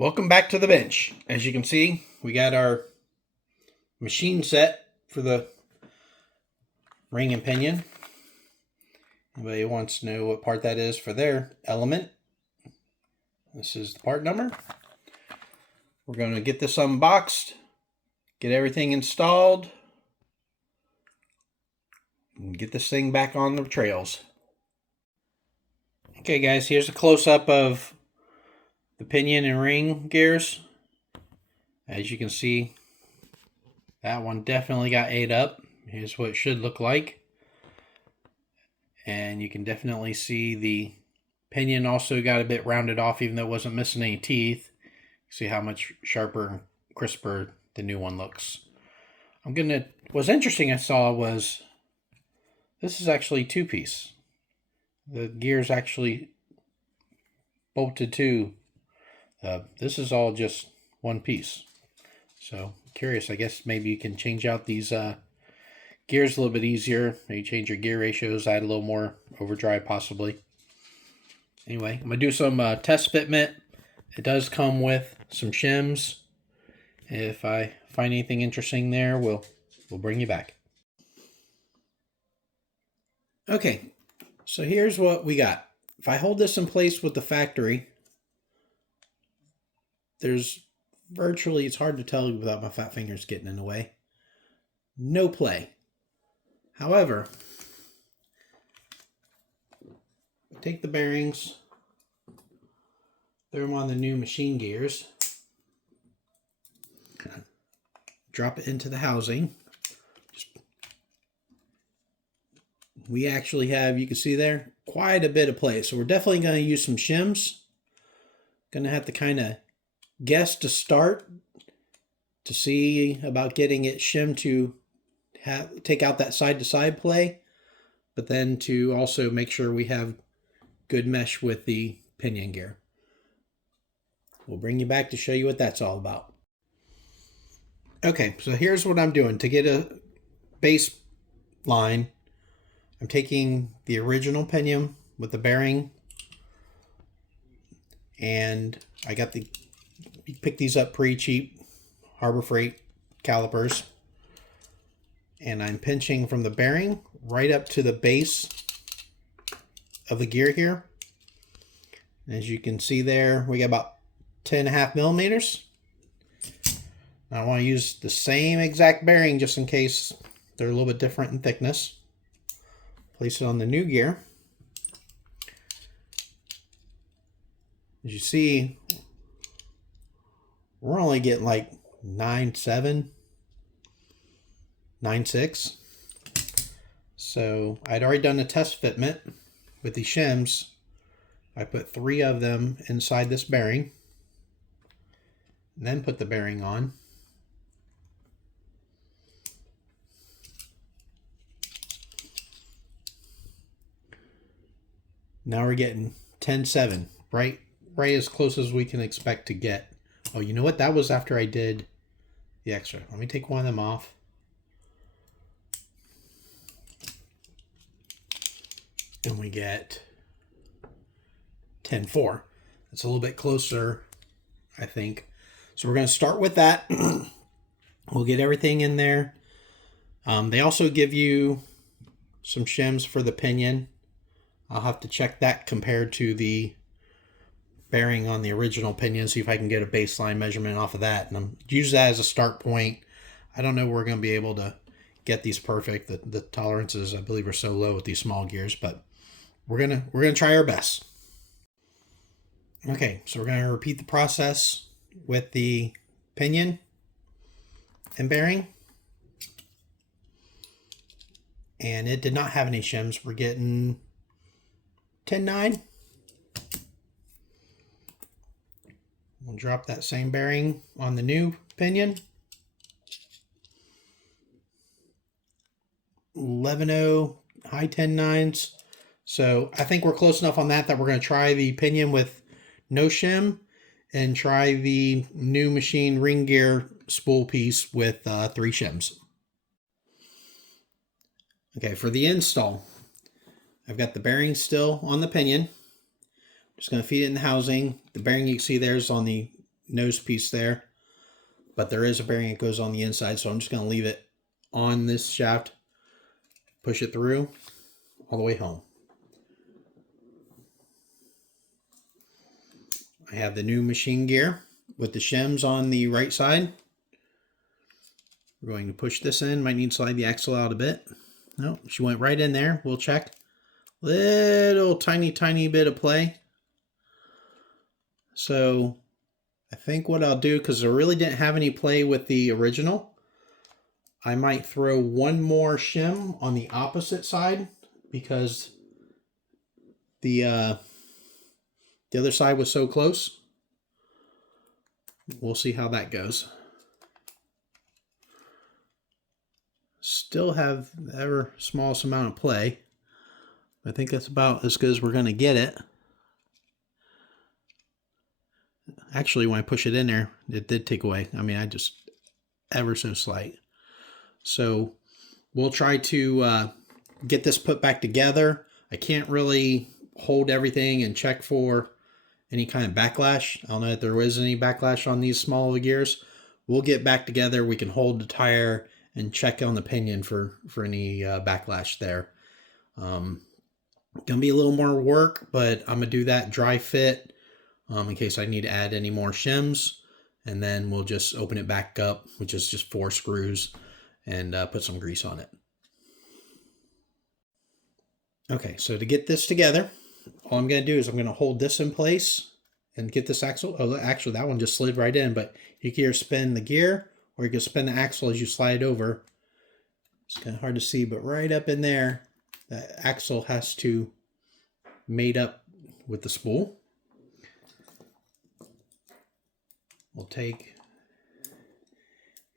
Welcome back to the bench. As you can see, we got our machine set for the ring and pinion. Anybody wants to know what part that is for their element? This is the part number. We're going to get this unboxed, get everything installed, and get this thing back on the trails. Okay guys, here's a close-up of the pinion and ring gears. As you can see, that one definitely got ate up. Here's what it should look like. And you can definitely see the pinion also got a bit rounded off, even though it wasn't missing any teeth. See how much sharper and crisper the new one looks. What's interesting I saw was this is actually two-piece. The gear's actually bolted to. This is all just one piece. So curious, I guess maybe you can change out these gears a little bit easier. Maybe change your gear ratios, add a little more overdrive possibly. Anyway, I'm going to do some test fitment. It does come with some shims. If I find anything interesting there, we'll bring you back. Okay, so here's what we got. If I hold this in place with the factory, there's virtually, it's hard to tell without my fat fingers getting in the way, no play. However, take the bearings, throw them on the new machine gears, drop it into the housing. We actually have, you can see there, quite a bit of play. So we're definitely going to use some shims. Going to have to kind of guess to start to see about getting it shimmed to take out that side-to-side play, but then to also make sure we have good mesh with the pinion gear. We'll bring you back to show you what that's all about. Okay, so here's what I'm doing. To get a base line, I'm taking the original pinion with the bearing, and I got you pick these up pretty cheap, Harbor Freight calipers, and I'm pinching from the bearing right up to the base of the gear here. And as you can see there, we got about 10.5 millimeters. Now I want to use the same exact bearing just in case they're a little bit different in thickness. Place it on the new gear. As you see, we're only getting like 9.7, 9.6. So I'd already done a test fitment with the shims. I put 3 of them inside this bearing, and then put the bearing on. Now we're getting 10.7, right as close as we can expect to get. Oh, you know what? That was after I did the extra. Let me take one of them off. And we get 10.4. It's a little bit closer, I think. So we're going to start with that. We'll get everything in there. They also give you some shims for the pinion. I'll have to check that compared to the bearing on the original pinion, see if I can get a baseline measurement off of that. And I'm use that as a start point. I don't know we're going to be able to get these perfect. The tolerances, I believe, are so low with these small gears, but we're gonna try our best. Okay, so we're gonna repeat the process with the pinion and bearing. And it did not have any shims. We're getting 10.9. We'll drop that same bearing on the new pinion. 11.0, high 10.9s. So I think we're close enough on that we're going to try the pinion with no shim and try the new machine ring gear spool piece with 3 shims. Okay, for the install, I've got the bearing still on the pinion. Just going to feed it in the housing. The bearing you can see there is on the nose piece there, but there is a bearing that goes on the inside, so I'm just going to leave it on this shaft, push it through all the way home. I have the new machine gear with the shims on the right side. We're going to push this in. Might need to slide the axle out a bit. No, she went right in there. We'll check. Little tiny bit of play. So I think what I'll do, because I really didn't have any play with the original, I might throw one more shim on the opposite side, because the other side was so close. We'll see how that goes. Still have the ever smallest amount of play. I think that's about as good as we're going to get it. Actually, when I push it in there, it did take away. I mean, I just ever so slight. So we'll try to get this put back together. I can't really hold everything and check for any kind of backlash. I don't know if there was any backlash on these small gears. We'll get back together. We can hold the tire and check on the pinion for any backlash there. Gonna be a little more work, but I'm gonna do that dry fit in case I need to add any more shims, and then we'll just open it back up, which is just 4 screws, and put some grease on it. Okay, so to get this together, all I'm gonna do is I'm gonna hold this in place and get this axle. Oh, actually that one just slid right in, but you can either spin the gear or you can spin the axle as you slide over. It's kind of hard to see, but right up in there, the axle has to mate up with the spool. We'll take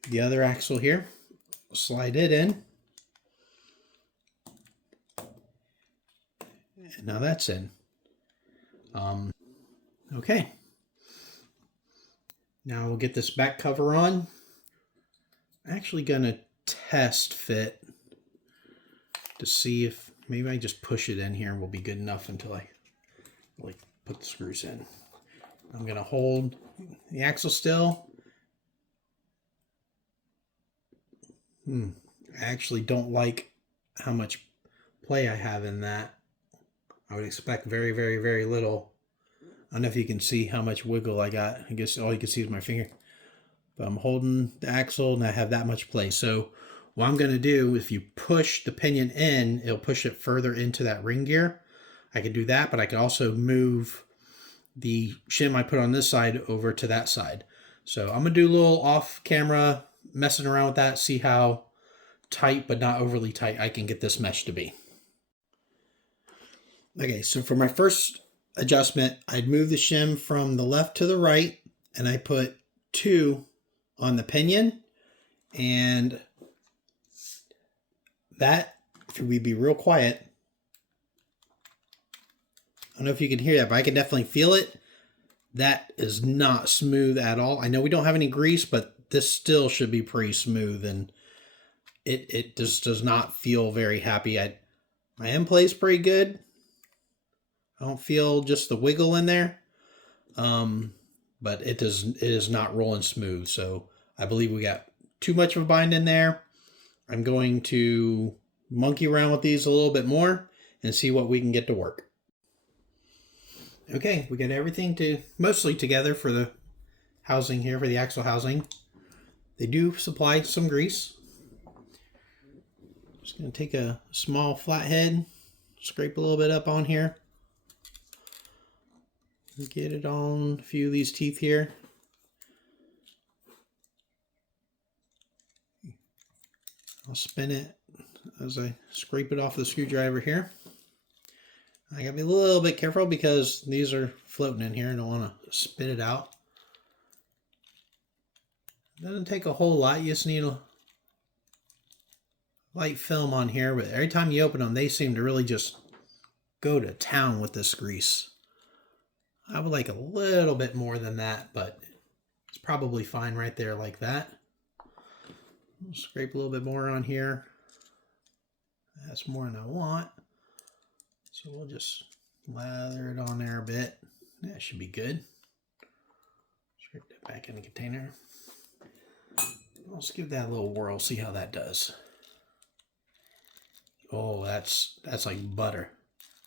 the other axle here, slide it in, and now that's in. Okay. Now we'll get this back cover on. I'm actually gonna test fit to see if maybe I just push it in here will be good enough until I really put the screws in. I'm gonna hold the axle still. I actually don't like how much play I have in that. I would expect very little. I don't know if you can see how much wiggle I got. I guess all you can see is my finger. But I'm holding the axle and I have that much play. So what I'm going to do, if you push the pinion in, it'll push it further into that ring gear. I can do that, but I can also move the shim I put on this side over to that side. So I'm going to do a little off-camera messing around with that, see how tight but not overly tight I can get this mesh to be. Okay, so for my first adjustment, I'd move the shim from the left to the right, and I put 2 on the pinion, and that, if we be real quiet, I don't know if you can hear that, but I can definitely feel it. That is not smooth at all. I know we don't have any grease, but this still should be pretty smooth, and it just does not feel very happy. My end play is pretty good. I don't feel just the wiggle in there, but it is not rolling smooth. So I believe we got too much of a bind in there. I'm going to monkey around with these a little bit more and see what we can get to work. Okay, we got everything mostly together for the housing here, for the axle housing. They do supply some grease. Just going to take a small flathead, scrape a little bit up on here. Get it on a few of these teeth here. I'll spin it as I scrape it off the screwdriver here. I gotta be a little bit careful because these are floating in here and I don't want to spit it out. It doesn't take a whole lot. You just need a light film on here, but every time you open them, they seem to really just go to town with this grease. I would like a little bit more than that, but it's probably fine right there like that. I'll scrape a little bit more on here. That's more than I want. So we'll just lather it on there a bit. That should be good. Straight that back in the container. Let's give that a little whirl, see how that does. Oh, that's like butter.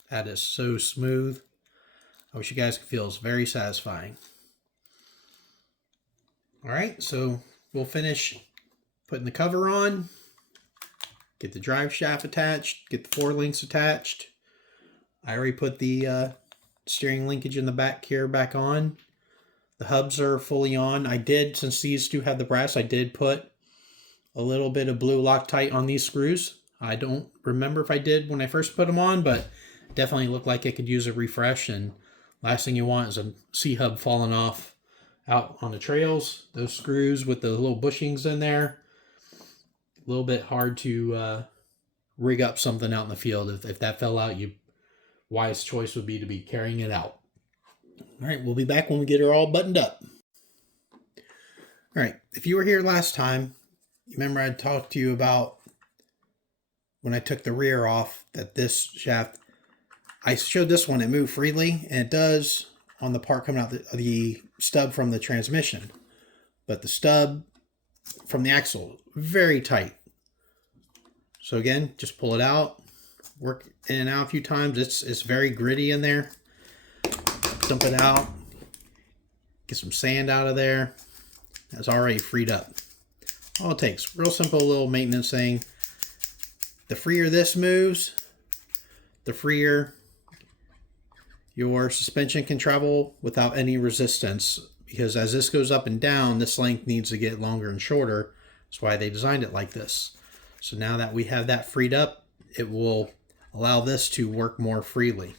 That is so smooth. I wish you guys could feel it's very satisfying. All right, so we'll finish putting the cover on, get the drive shaft attached, get the 4 links attached. I already put the steering linkage in the back here back on. The hubs are fully on. I did, since these do have the brass, I did put a little bit of blue Loctite on these screws. I don't remember if I did when I first put them on, but definitely looked like it could use a refresh. And last thing you want is a C-hub falling off out on the trails. Those screws with the little bushings in there, a little bit hard to rig up something out in the field. If that fell out, wise choice would be to be carrying it out. All right, we'll be back when we get her all buttoned up. All right, if you were here last time, you remember I talked to you about when I took the rear off, that this shaft, I showed this one, it moved freely, and it does on the part coming out the stub from the transmission. But the stub from the axle, very tight. So again, just pull it out, work in and out a few times. It's very gritty in there. Dump it out, get some sand out of there. That's already freed up. All it takes, real simple little maintenance thing. The freer this moves, the freer your suspension can travel without any resistance, because as this goes up and down, this length needs to get longer and shorter. That's why they designed it like this. So now that we have that freed up, it will allow this to work more freely.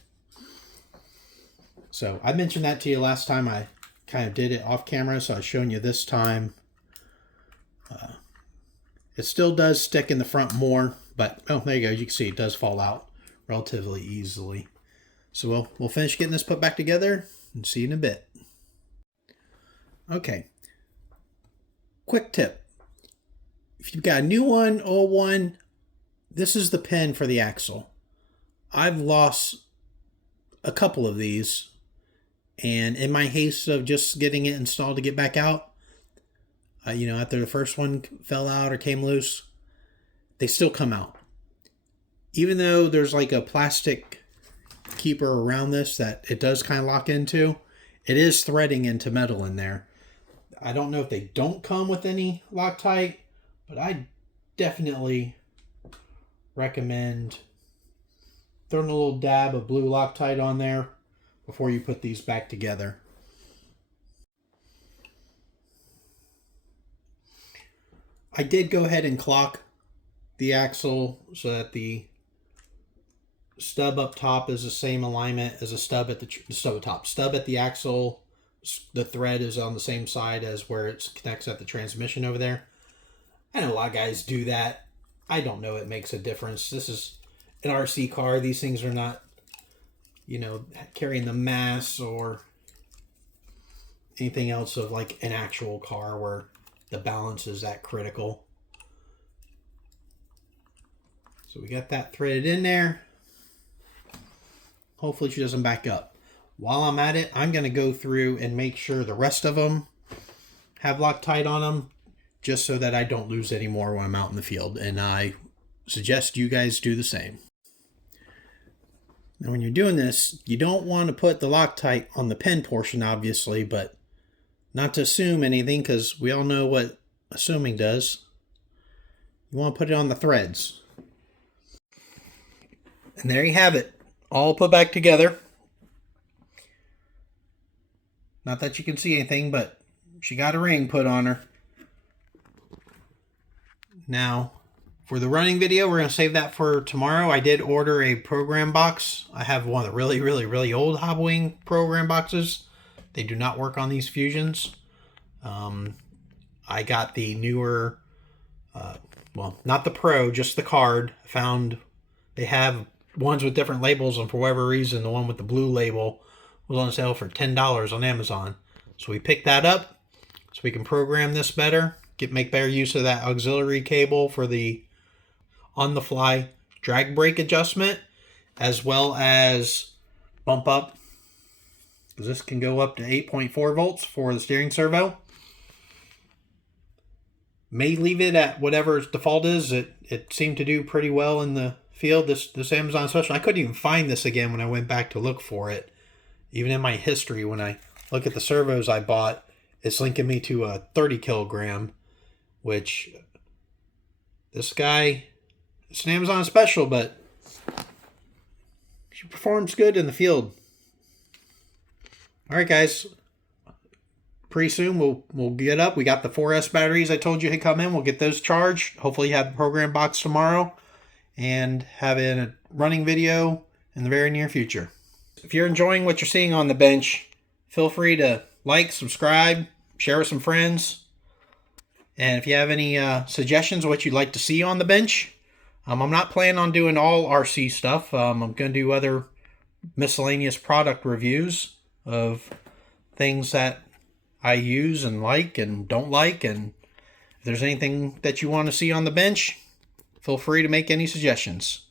So I mentioned that to you last time. I kind of did it off camera, so I've shown you this time. It still does stick in the front more, but oh, there you go. You can see it does fall out relatively easily. So we'll finish getting this put back together and see you in a bit. Okay. Quick tip. If you've got a new one, old one, this is the pin for the axle. I've lost a couple of these, and in my haste of just getting it installed to get back out, after the first one fell out or came loose, they still come out. Even though there's like a plastic keeper around this that it does kind of lock into, it is threading into metal in there. I don't know if they don't come with any Loctite, but I definitely recommend throwing a little dab of blue Loctite on there before you put these back together. I did go ahead and clock the axle so that the stub up top is the same alignment as the stub at the stub at top. Stub at the axle, the thread is on the same side as where it connects at the transmission over there. I know a lot of guys do that. I don't know it makes a difference. This is an RC car. These things are not, carrying the mass or anything else of like an actual car where the balance is that critical. So we got that threaded in there. Hopefully she doesn't back up. While I'm at it, I'm going to go through and make sure the rest of them have Loctite on them, just so that I don't lose any more when I'm out in the field. And I suggest you guys do the same. Now when you're doing this, you don't want to put the Loctite on the pin portion, obviously, but not to assume anything, because we all know what assuming does. You want to put it on the threads. And there you have it. All put back together. Not that you can see anything, but she got a ring put on her. Now, for the running video, we're going to save that for tomorrow. I did order a program box. I have one of the really, really, really old Hobwing program boxes. They do not work on these Fusions. I got the newer, not the Pro, just the card. I found they have ones with different labels, and for whatever reason, the one with the blue label was on sale for $10 on Amazon. So we picked that up so we can program this better, make better use of that auxiliary cable for the on-the-fly drag brake adjustment, as well as bump up because this can go up to 8.4 volts for the steering servo. May leave it at whatever its default is. It seemed to do pretty well in the field. This Amazon special, I couldn't even find this again when I went back to look for it. Even in my history, when I look at the servos I bought, it's linking me to a 30 kilogram, which this guy, it's an Amazon special, but she performs good in the field. All right, guys. Pretty soon we'll get up. We got the 4S batteries I told you had come in. We'll get those charged. Hopefully have the program box tomorrow and have a running video in the very near future. If you're enjoying what you're seeing on the bench, feel free to like, subscribe, share with some friends. And if you have any suggestions of what you'd like to see on the bench, I'm not planning on doing all RC stuff. I'm going to do other miscellaneous product reviews of things that I use and like and don't like. And if there's anything that you want to see on the bench, feel free to make any suggestions.